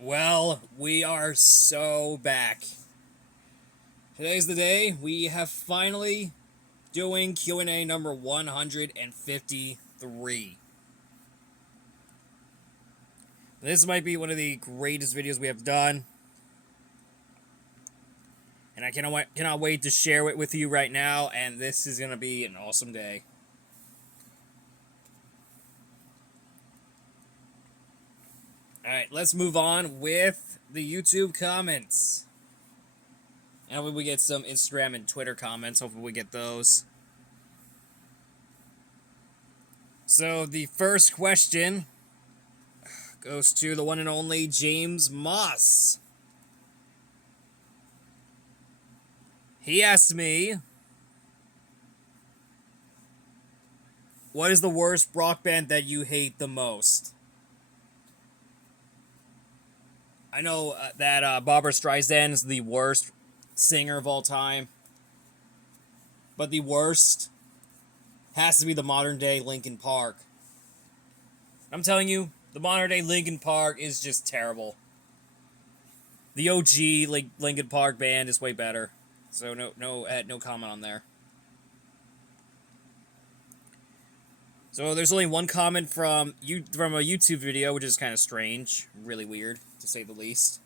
Well, we are so back. Today's the day we have finally doing Q&A number 153. This might be one of the greatest videos we have done. And I cannot wait to share it with you right now, and this is going to be an awesome day. Alright, let's move on with the YouTube comments. And hopefully we get some Instagram and Twitter comments. Hopefully we get those. So the first question goes to the one and only James Moss. He asked me, what is the worst rock band that you hate the most? I know that Barbra Streisand is the worst singer of all time. But the worst has to be the modern day Linkin Park. I'm telling you, the modern day Linkin Park is just terrible. The OG Linkin Park band is way better. So no comment on there. So there's only one comment from a YouTube video, which is kind of strange, really weird to say the least.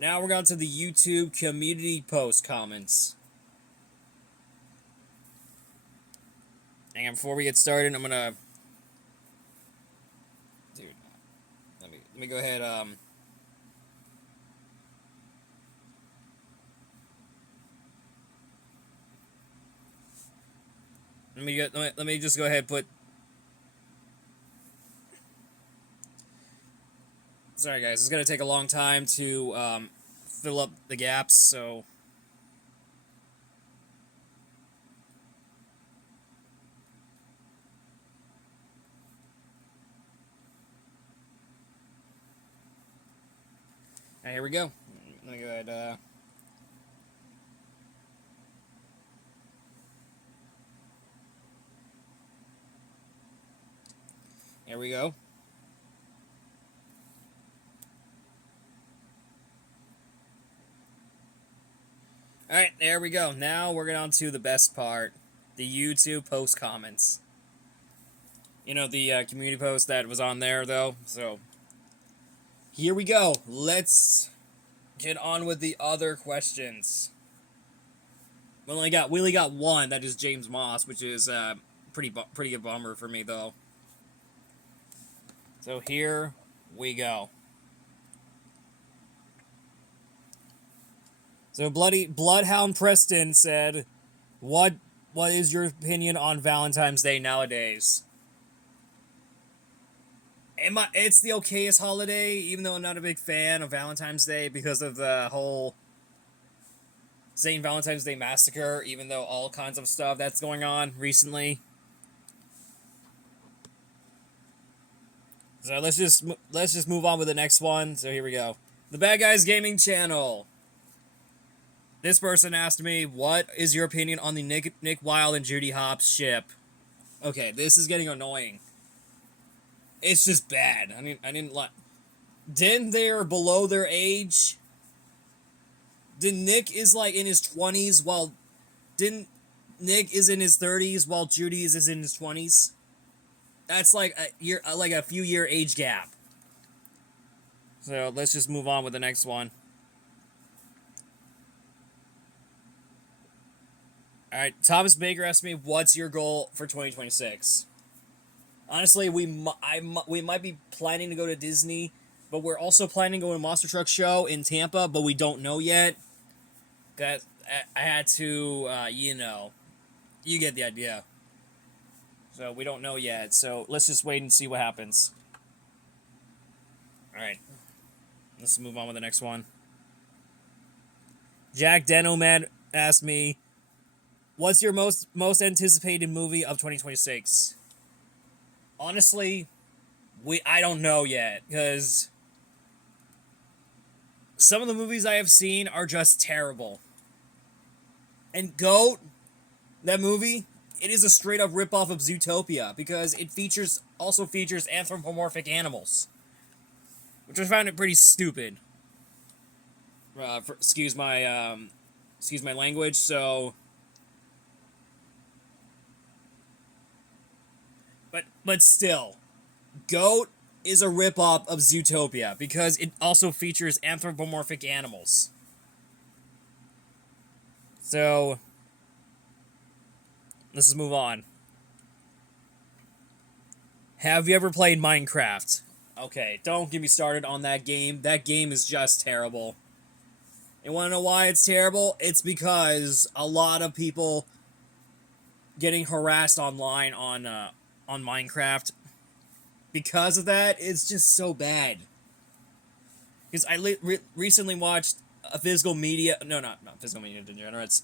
Now we're going to the YouTube community post comments. And before we get started, I'm gonna, dude, let me go ahead. Let me just go ahead and put. Sorry guys, it's gonna take a long time to fill up the gaps, so. Alright, here we go. Let me go ahead. Here we go. Alright, there we go. Now we're on to the best part. The YouTube post comments. You know, the community post that was on there, though. So, here we go. Let's get on with the other questions. We only got one. That is James Moss, which is pretty good bummer for me, though. So here we go. So Bloodhound Preston said, "What is your opinion on Valentine's Day nowadays?" It's the okayest holiday, even though I'm not a big fan of Valentine's Day because of the whole St. Valentine's Day massacre, even though all kinds of stuff that's going on recently. So let's just move on with the next one. So here we go. The Bad Guys Gaming Channel. This person asked me, what is your opinion on the Nick Wilde and Judy Hopps ship? Okay, this is getting annoying. It's just bad. I didn't like. Didn't they're below their age? Didn't Nick is like in his 20s while didn't Nick is in his 30s while Judy is in his 20s? That's like a few year age gap. So let's just move on with the next one. Alright, Thomas Baker asked me, what's your goal for 2026? Honestly, we might be planning to go to Disney, but we're also planning to go to a Monster Truck show in Tampa, but we don't know yet. That I had to, you get the idea. So we don't know yet, so let's just wait and see what happens. Alright, let's move on with the next one. Jack Denoman asked me, what's your most anticipated movie of 2026? Honestly, I don't know yet, because some of the movies I have seen are just terrible. And GOAT, that movie, it is a straight up ripoff of Zootopia, because it also features anthropomorphic animals. which I found it pretty stupid. Excuse my language. So, but still, Goat is a ripoff of Zootopia because it also features anthropomorphic animals. So, let's just move on. Have you ever played Minecraft? Okay, don't get me started on that game. That game is just terrible. And want to know why it's terrible? It's because a lot of people getting harassed online on Minecraft. Because of that, it's just so bad. Because I recently watched a Physical Media... No, not Physical Media Degenerates.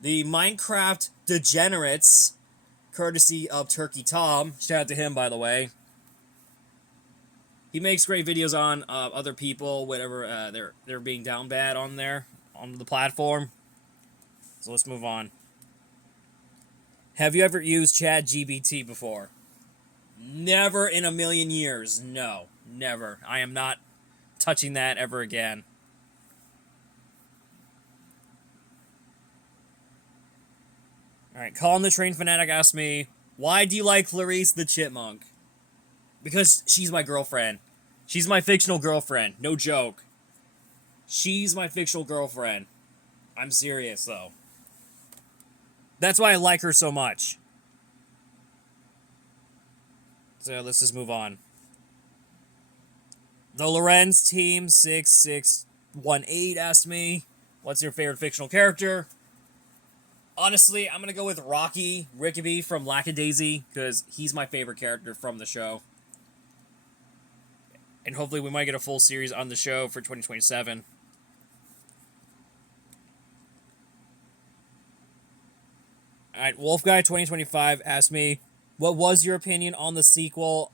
The Minecraft Degenerates, courtesy of Turkey Tom. Shout out to him, by the way. He makes great videos on other people, whatever they're being down bad on there, on the platform. So let's move on. Have you ever used ChatGPT before? Never in a million years. No, never. I am not touching that ever again. Alright, Colin the Train Fanatic asked me, why do you like Clarice the Chipmunk? Because she's my girlfriend. She's my fictional girlfriend. No joke. She's my fictional girlfriend. I'm serious, though. That's why I like her so much. So let's just move on. The Lorenz Team 6618 asked me, what's your favorite fictional character? Honestly, I'm going to go with Rocky Rickaby from Lackadaisy, because he's my favorite character from the show. And hopefully we might get a full series on the show for 2027. Alright, Wolfguy2025 asked me, what was your opinion on the sequel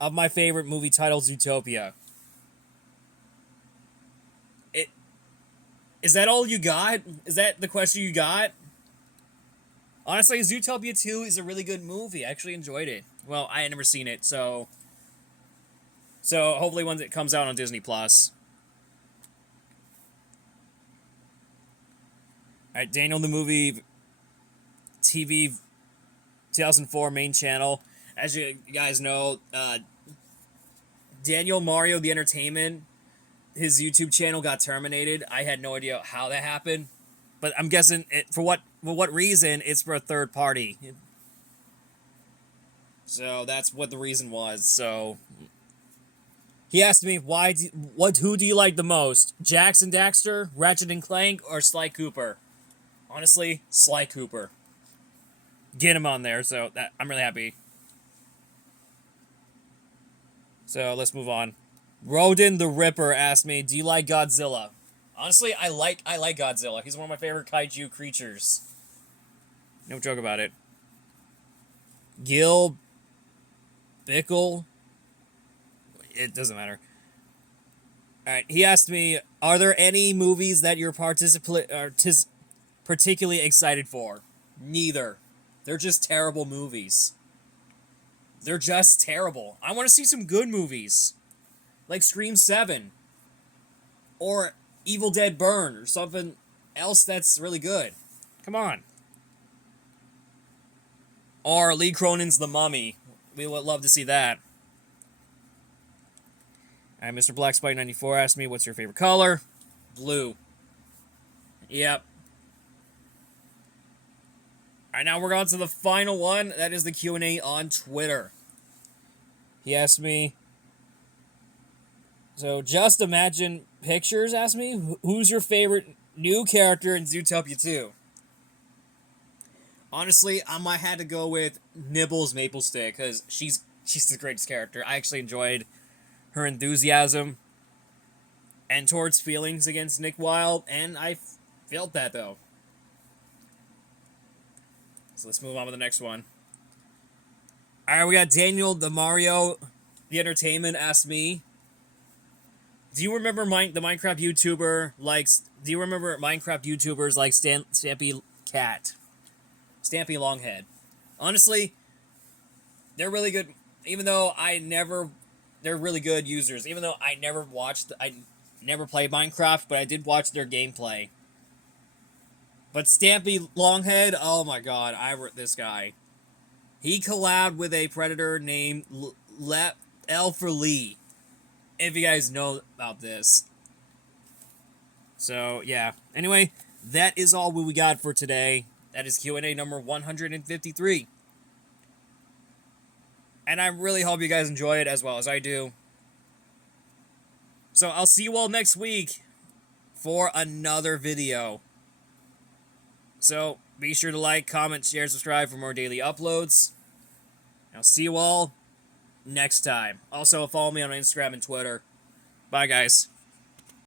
of my favorite movie titled Zootopia? Is that all you got? Is that the question you got? Honestly, Zootopia 2 is a really good movie. I actually enjoyed it. Well, I had never seen it, so hopefully once it comes out on Disney Plus. Alright, Daniel the Movie TV 2004 main channel. As you guys know, Daniel Mario the Entertainment, his YouTube channel got terminated. I had no idea how that happened, but I'm guessing for what reason. It's for a third party. So that's what the reason was. So he asked me, who do you like the most? Jackson Daxter, Ratchet and Clank, or Sly Cooper? Honestly, Sly Cooper. Get him on there, so I'm really happy. So let's move on. Rodin the Ripper asked me, do you like Godzilla? Honestly, I like Godzilla. He's one of my favorite kaiju creatures. No joke about it. Gil Bickle. It doesn't matter. Alright, he asked me, are there any movies that you're particularly excited for? Neither. They're just terrible movies. They're just terrible. I want to see some good movies. Like Scream 7. Or Evil Dead Burn. Or something else that's really good. Come on. Or Lee Cronin's The Mummy. We would love to see that. Alright, Mr. Black Spike 94 asked me, what's your favorite color? Blue. Yep. Alright, now we're on to the final one. That is the Q&A on Twitter. He asked me... So, Just Imagine Pictures asked me, who's your favorite new character in Zootopia 2? Honestly, I might have to go with Nibbles Maplestick, because she's the greatest character. I actually enjoyed her enthusiasm and towards feelings against Nick Wilde, and I felt that, though. So let's move on to the next one. Alright, we got Daniel the Mario the Entertainment asked me, do you remember the Minecraft YouTuber do you remember Minecraft YouTubers like Stampy Cat? Stampy Longhead. Honestly, they're really good, even though I never they're really good users. Even though I never played Minecraft, but I did watch their gameplay. But Stampy Longhead, oh my god, this guy. He collabed with a predator named L for Lee. If you guys know about this. So, yeah. Anyway, that is all we got for today. That is Q&A number 153. And I really hope you guys enjoy it as well as I do. So, I'll see you all next week for another video. So, be sure to like, comment, share, subscribe for more daily uploads. I'll see you all next time. Also, follow me on Instagram and Twitter. Bye, guys.